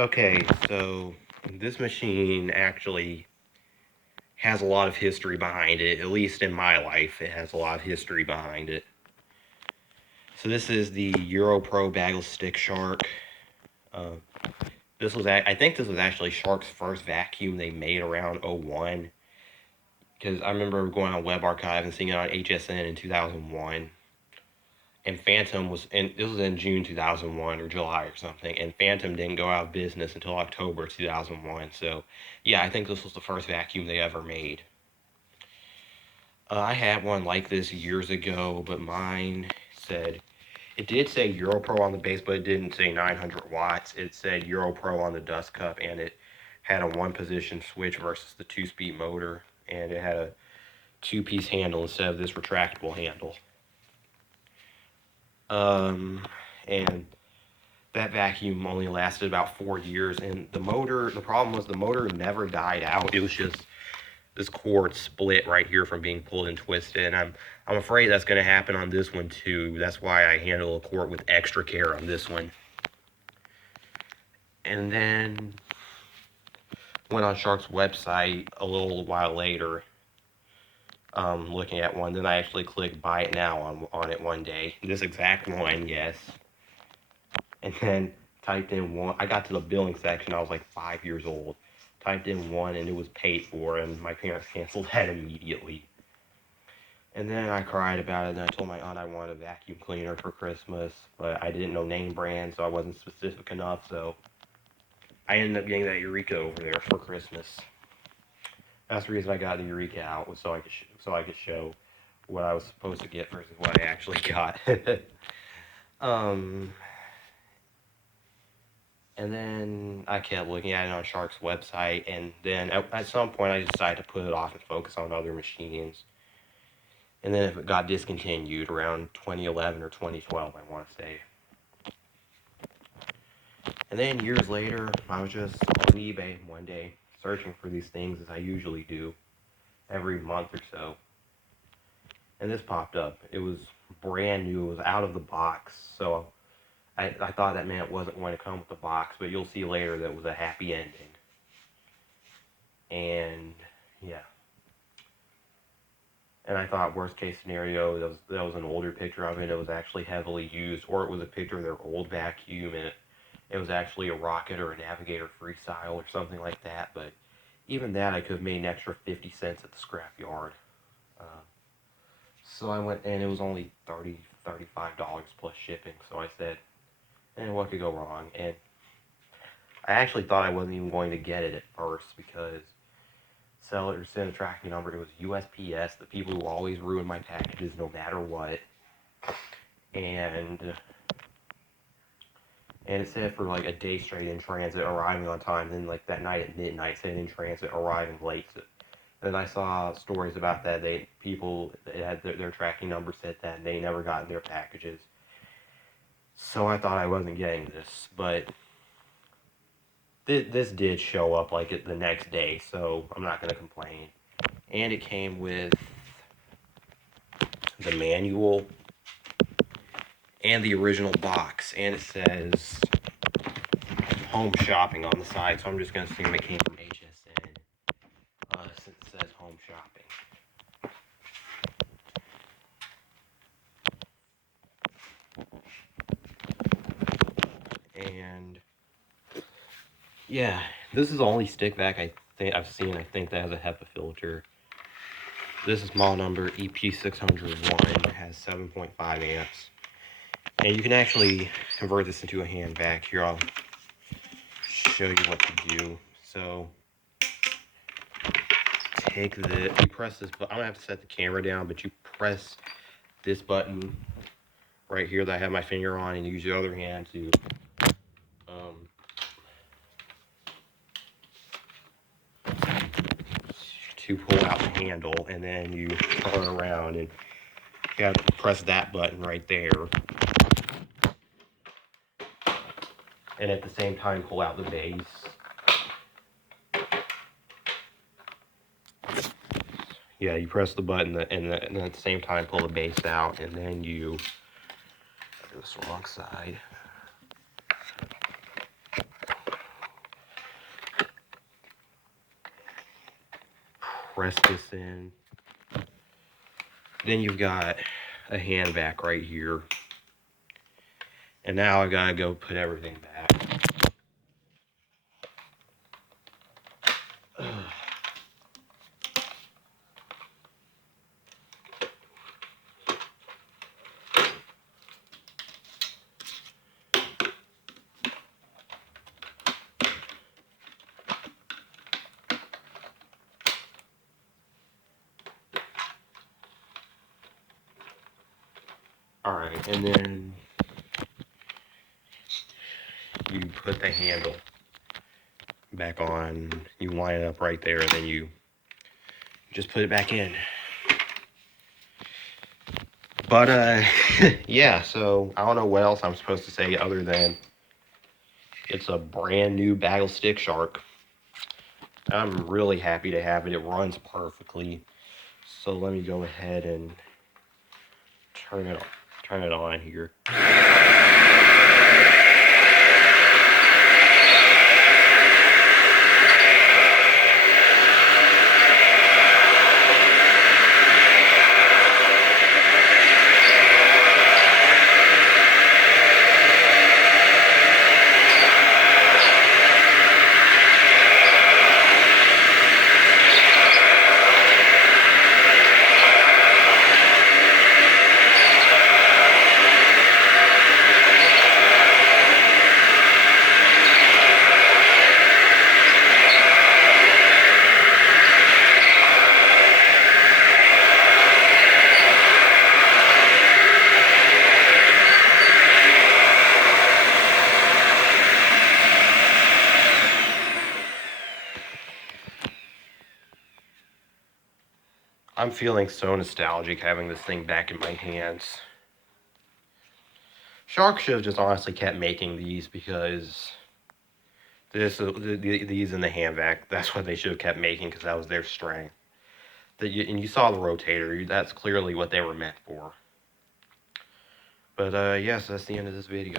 Okay, so this machine actually has a lot of history behind it. At least in my life, it has a lot of history behind it. So this is the EuroPro Bagless Stick Shark. Uh, I think this was actually Shark's first vacuum they made around '01. Because I remember going on Web Archive and seeing it on HSN in 2001. And Phantom was in, this was in June 2001 or July or something, and Phantom didn't go out of business until October 2001. So, yeah, I think this was the first vacuum they ever made. I had one like this years ago, but mine said, it did say EuroPro on the base, but it didn't say 900 watts. It said EuroPro on the dust cup, and it had a one position switch versus the 2-speed motor, and it had a 2-piece handle instead of this retractable handle. And that vacuum only lasted about 4 years, and the problem was the motor never died out. It was just this cord split right here from being pulled and twisted, and I'm afraid that's going to happen on this one too. That's why I handle a cord with extra care on this one. And then went on Shark's website a little while later, looking at one. Then I actually clicked buy it now on it one day. This exact one, yes. And then typed in one. I got to the billing section. I was like 5 years old. Typed in one, and it was paid for, and my parents canceled that immediately. And then I cried about it, and I told my aunt I wanted a vacuum cleaner for Christmas, but I didn't know name brand, so I wasn't specific enough. So I ended up getting that Eureka over there for Christmas. That's the reason I got the Eureka out, was so I could show what I was supposed to get versus what I actually got. um, and then I kept looking at it on Shark's website, and then at some point I decided to put it off and focus on other machines. And then it got discontinued around 2011 or 2012, I want to say. And then years later, I was just on eBay one day searching for these things as I usually do every month or so. And this popped up. It was brand new. It was out of the box. So I thought that meant it wasn't going to come with the box, but you'll see later that it was a happy ending. And yeah. And I thought worst case scenario, that was an older picture of it. It was actually heavily used, or it was a picture of their old vacuum, and it was actually a Rocket or a Navigator Freestyle or something like that. But even that, I could have made an extra 50 cents at the scrap yard. Uh, so I went, and it was only $35 plus shipping. So I said, and what could go wrong? And I actually thought I wasn't even going to get it at first because seller sent a tracking number. It was USPS, the people who always ruin my packages no matter what. And it said for like a day straight in transit, arriving on time. Then like that night at midnight, said in transit, arriving late. And I saw stories about that. People that had their tracking number said that and they never got their packages. So I thought I wasn't getting this, but this did show up like it the next day, so I'm not gonna complain. And it came with the manual and the original box, and it says home shopping on the side, so I'm just going to assume it came from HSN, since it says home shopping. And yeah, this is the only stick vac I've seen, I think, that has a HEPA filter. This is model number EP601. It has 7.5 amps. And you can actually convert this into a hand vac. Here, I'll show you what to do. So, take this, you press this button. I'm going to have to set the camera down, but you press this button right here that I have my finger on, and use the other hand to pull out the handle, and then you turn around and you have to press that button right there, and at the same time pull out the base. Yeah, you press the button and at the same time pull the base out, and then you do this wrong side. press this in. Then you've got a hand vac right here. And now I gotta go put everything back. Alright, and then you put the handle back on, you line it up right there, and then you just put it back in. But, yeah, so I don't know what else I'm supposed to say other than it's a brand new Bagless stick shark. I'm really happy to have it. It runs perfectly. So let me go ahead and turn it on here. I'm feeling so nostalgic having this thing back in my hands. Shark should have just honestly kept making these because these in the hand vac, that's what they should have kept making because that was their strength. And you saw the rotator, that's clearly what they were meant for. But yes, that's the end of this video.